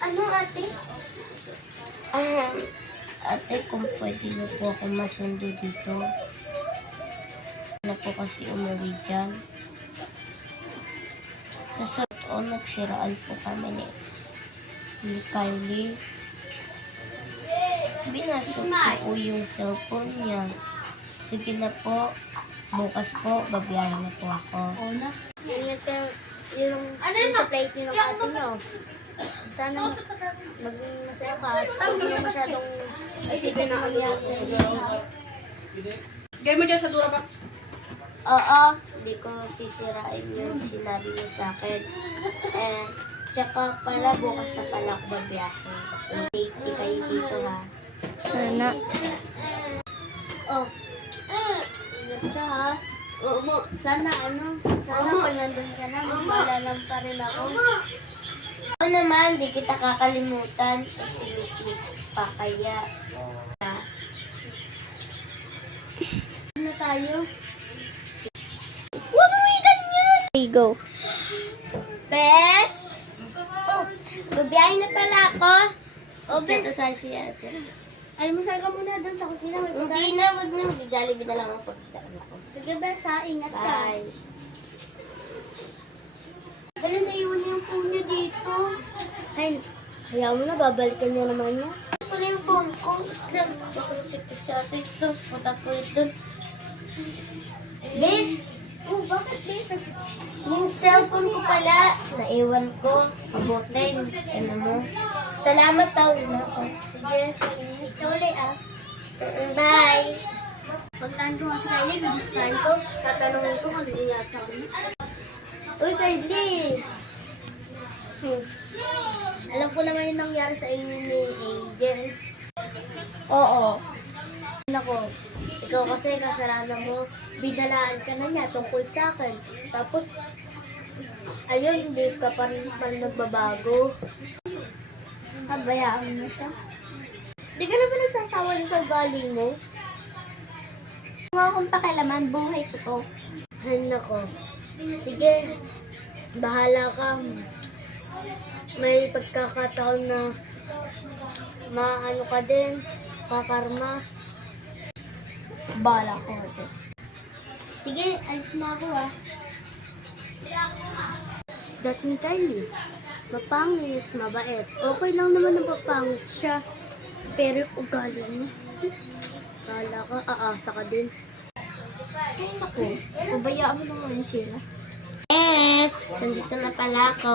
Ano, ate? Ate, kung pwede niyo po ako masundo dito. Na po kasi umuwi dyan. Sa totoo, nagsiraan po kami ni Kylie. Binasok ko po yung cellphone niya. Sige na po. Bukas po, babiyahin na po ako. Oo na. Ingat ka yung sa plate niyo ng ate niyo. Sana maging masaya ka. Hindi na masyadong isipin na nangyari sa inyo. Gawin mo dyan sa Durabox. Oo, hindi ko sisirain yung sinabi niyo sa akin. Tsaka pala, bukas na pala ako babiyahin. Safety kayo dito, ha? Sana. Oh. Ingat ka, ha? Sana pag nandun ka na, magpaalala pa rin ako. Oo naman, di kita kakalimutan. Isimiklik pa kaya. Ano tayo? Huwag mo ganyan! Okay, go. Bes! Oh, babiyahin na pala ako. Oh, Bes. Ito sa si ate. Almusal ka muna doon sa kusina. May Hindi pagkain. na, wag na. Mag-jollibee na lang ako pagkitaan ako. Sige, Bes, ha? Ingat ka. Bye. Wala, naiwan niya yung phone niya dito. Ay, hayaan mo na, babalikan niya naman niya. Wala yung phone ko. Lang, baka check ko sa atin. Ito, punta ko ulit doon. Bes! Oh, bakit, Bes? Yung cellphone ko pala, naiwan ko. Mabuti. Ano mo? Salamat, tawin na ako. Sige, ikaw ulit, ah. Bye! Pagtaan ko nga sa Kylie, bibisitahin ko. Tatanungin ko kung ingat sa akin. Uy, Kylie! Alam ko naman yung nangyari sa inyo ni Angel. Oo. Nako, ikaw kasi kasalanan mo, binalaan ka na niya tungkol sa akin. Tapos, ayun, hindi ka pa rin nagbabago. Habayaan mo siya. Di ka naman nagsasawa sa ugali mo? Kung akong pakialaman, buhay ko to. Ay, nako. Sige, bahala ka. May pagkakataon na maano ka din, kakarma. Bala ko. Sige, alis na ako ah. Dating Kylie, mapangit, mabait. Okay lang naman na mapangit siya. Pero yung ugali niya, kala ka, aasa ka din. Ay, naku. Pabayaan mo naman sila. Yes! Nandito na pala ako.